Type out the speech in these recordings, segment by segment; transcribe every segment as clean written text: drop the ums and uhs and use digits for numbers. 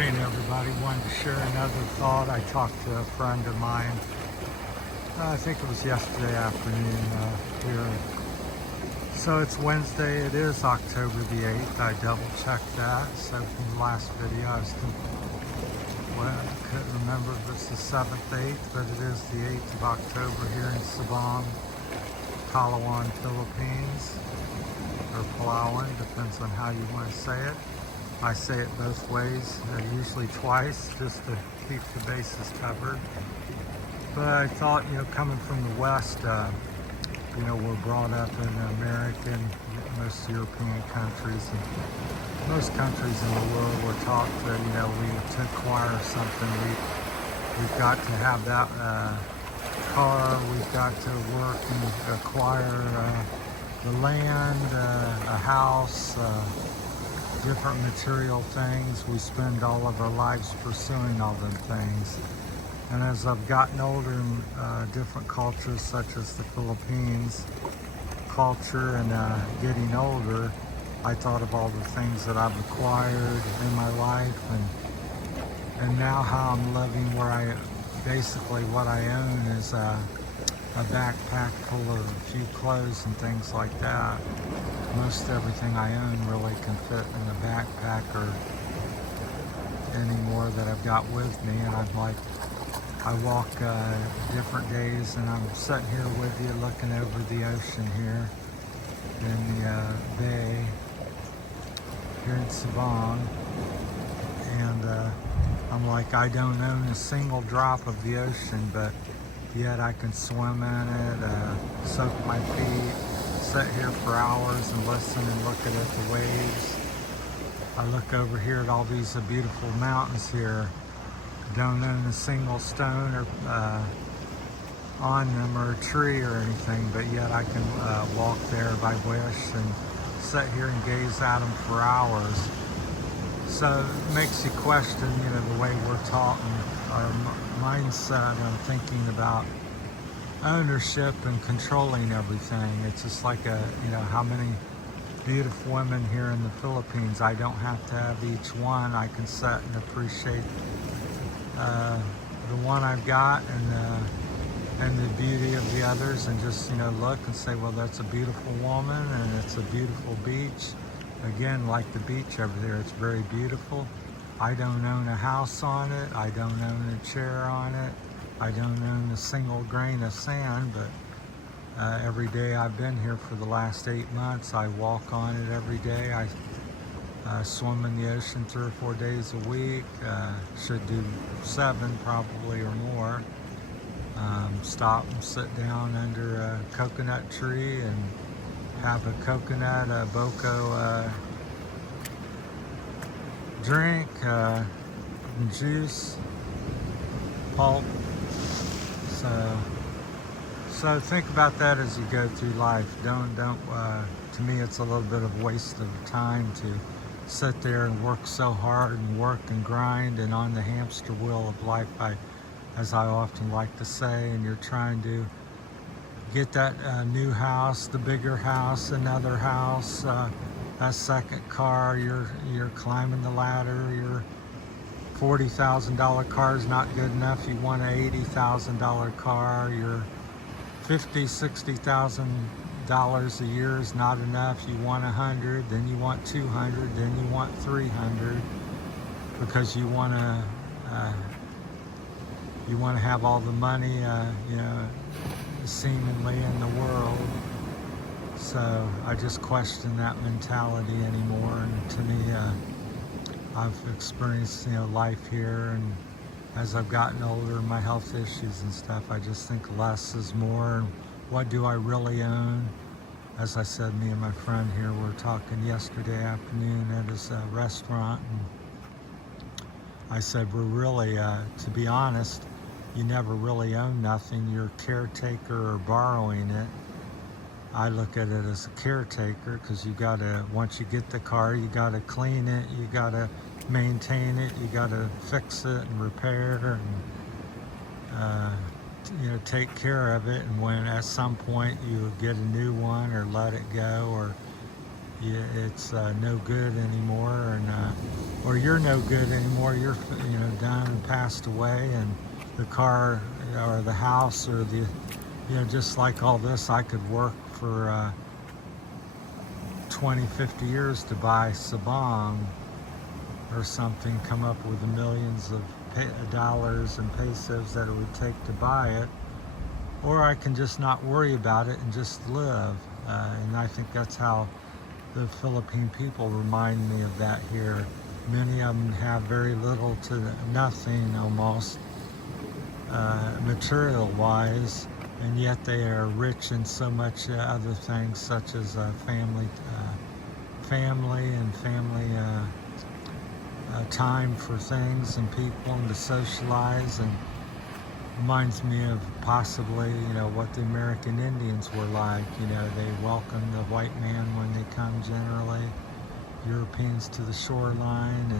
morning, everybody. Wanted to share another thought. I talked to a friend of mine, I think it was yesterday afternoon here. So it's Wednesday. It is October the 8th. I double checked that. So from the last video, I couldn't remember if it's the 7th, 8th, but it is the 8th of October here in Sabang, Palawan, Philippines, or Palawan, depends on how you want to say it. I say it both ways, usually twice, just to keep the bases covered. But I thought, coming from the West, we're brought up in America and most European countries, and most countries in the world we're taught that, to acquire something, we've got to have that car, we've got to work and acquire the land, a house, different material things. We spend all of our lives pursuing all them things. And as I've gotten older in different cultures such as the Philippines culture and getting older, I thought of all the things that I've acquired in my life and now how I'm living, where basically what I own is a backpack full of a few clothes and things like that. Most everything I own really can fit in a backpack or any more that I've got with me. And I walk different days, and I'm sitting here with you looking over the ocean here in the bay here in Sabang. And I'm like, I don't own a single drop of the ocean, but yet I can swim in it, soak my feet, sit here for hours and listen and look at the waves. I look over here at all these beautiful mountains here. Don't own a single stone or on them or a tree or anything, but yet I can walk there if I wish and sit here and gaze at them for hours. So it makes you question, the way we're taught and our mindset and thinking about ownership and controlling everything. It's just like how many beautiful women here in the Philippines. I don't have to have each one. I can sit and appreciate the one I've got and the beauty of the others, and just look and say, well, that's a beautiful woman and it's a beautiful beach. Again, like the beach over there, it's very beautiful. I don't own a house on it. I don't own a chair on it. I don't own a single grain of sand, but every day I've been here for the last 8 months, I walk on it every day. I swim in the ocean 3 or 4 days a week. Should do 7 probably or more. Stop and sit down under a coconut tree and have a coconut, a boko drink, juice, pulp. So think about that as you go through life. Don't. To me, it's a little bit of a waste of time to sit there and work so hard and work and grind and on the hamster wheel of life, as I often like to say. And you're trying to get that new house, the bigger house, another house, a second car. You're climbing the ladder. Your $40,000 car is not good enough. You want an $80,000 car. Your $50,000-$60,000 a year is not enough. You want 100, then you want 200, then you want 300, because you want to have all the money, seemingly in the world. So I just question that mentality anymore. And to me, I've experienced life here, and as I've gotten older, my health issues and stuff, I just think less is more. And what do I really own? As I said, me and my friend here were talking yesterday afternoon at his restaurant, and I said, we're really, to be honest, you never really own nothing. You're a caretaker or borrowing it. I look at it as a caretaker, because you gotta, once you get the car, you gotta clean it, you gotta maintain it, you gotta fix it and repair and take care of it. And when at some point you get a new one or let it go, or it's no good anymore, and or you're no good anymore. You're done and passed away, and the car or the house or the just like all this, I could work for 20, 50 years to buy Sabong or something, come up with the millions of dollars and pesos that it would take to buy it, or I can just not worry about it and just live. And I think that's how the Philippine people remind me of that here. Many of them have very little to nothing almost material-wise, and yet they are rich in so much other things, such as family and family time for things and people and to socialize. And reminds me of possibly what the American Indians were like. They welcomed the white man when they come, generally Europeans, to the shoreline,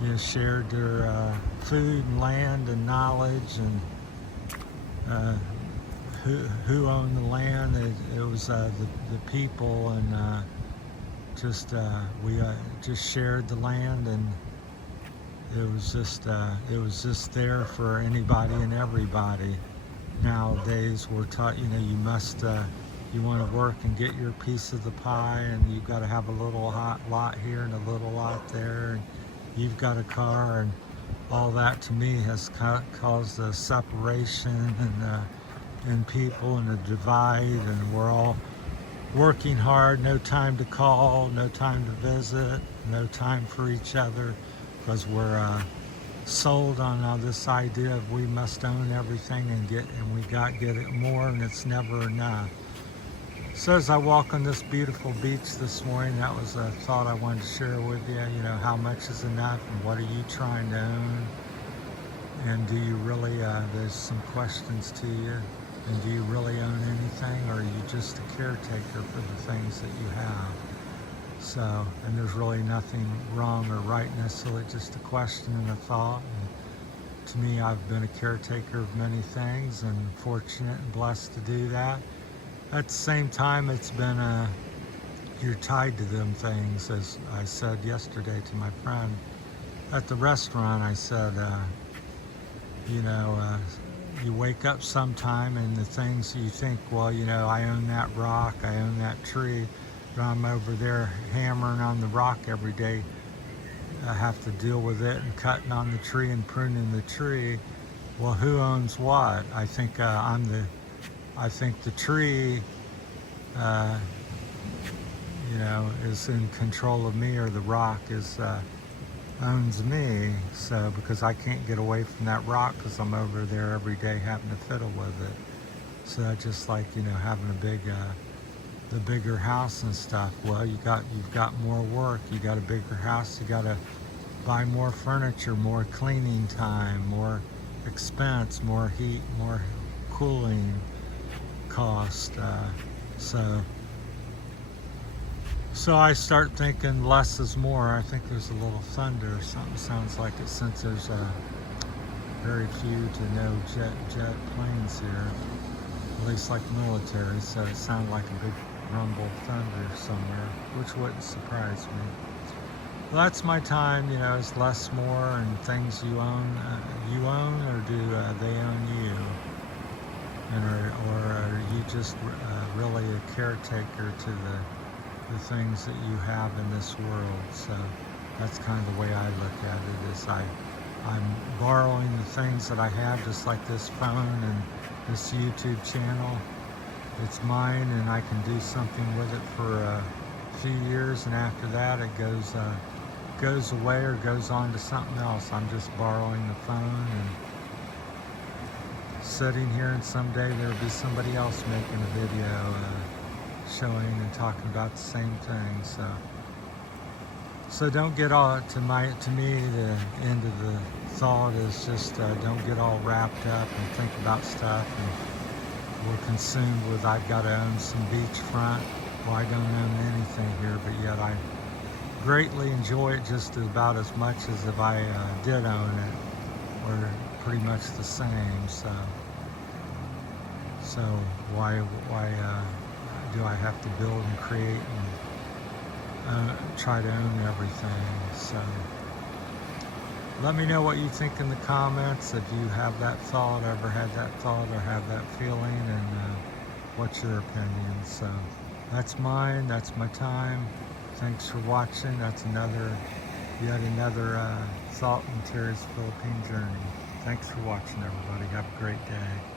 and shared their food and land and knowledge, and who owned the land. It was the people, and we just shared the land, and it was just there for anybody and everybody. Nowadays we're taught, you must you want to work and get your piece of the pie, and you've got to have a little hot lot here and a little lot there, and you've got a car, and all that to me has caused a separation in people and a divide, and we're all working hard, no time to call, no time to visit, no time for each other, because we're sold on this idea of we must own everything and we get it more, and it's never enough. So as I walk on this beautiful beach this morning, that was a thought I wanted to share with you. How much is enough, and what are you trying to own? And do you really, there's some questions to you, and do you really own anything, or are you just a caretaker for the things that you have? So, and there's really nothing wrong or right necessarily, just a question and a thought. And to me, I've been a caretaker of many things, and fortunate and blessed to do that. At the same time, it's been you're tied to them things. As I said yesterday to my friend at the restaurant, I said, you wake up sometime, and the things you think, well, I own that rock, I own that tree, but I'm over there hammering on the rock every day. I have to deal with it and cutting on the tree and pruning the tree. Well, who owns what? I think the tree, is in control of me, or the rock owns me. So, because I can't get away from that rock, because I'm over there every day having to fiddle with it. So that's just like, having the bigger house and stuff. Well, you've got more work, you got a bigger house, you got to buy more furniture, more cleaning time, more expense, more heat, more cooling cost. So I start thinking less is more. I think there's a little thunder or something, sounds like it, since there's very few to no jet planes here, at least like military. So it sounded like a big rumble thunder somewhere, which wouldn't surprise me. Well, that's my time. Is less more, and things you own, or do they own you? Or are you just really a caretaker to the things that you have in this world? So that's kind of the way I look at it, is I'm borrowing the things that I have, just like this phone and this YouTube channel. It's mine, and I can do something with it for a few years, and after that it goes away or goes on to something else. I'm just borrowing the phone and sitting here, and someday there'll be somebody else making a video showing and talking about the same thing. So don't get all to me the end of the thought is just don't get all wrapped up and think about stuff, and we're consumed with I've got to own some beachfront. Well, I don't own anything here, but yet I greatly enjoy it just about as much as if I did own it. We're pretty much the same. So why do I have to build and create and try to own everything. So let me know what you think in the comments, if you have that thought, ever had that thought, or have that feeling, and what's your opinion. So that's mine, that's my time. Thanks for watching. That's yet another Salt and Tears Philippine journey. Thanks for watching, everybody. Have a great day.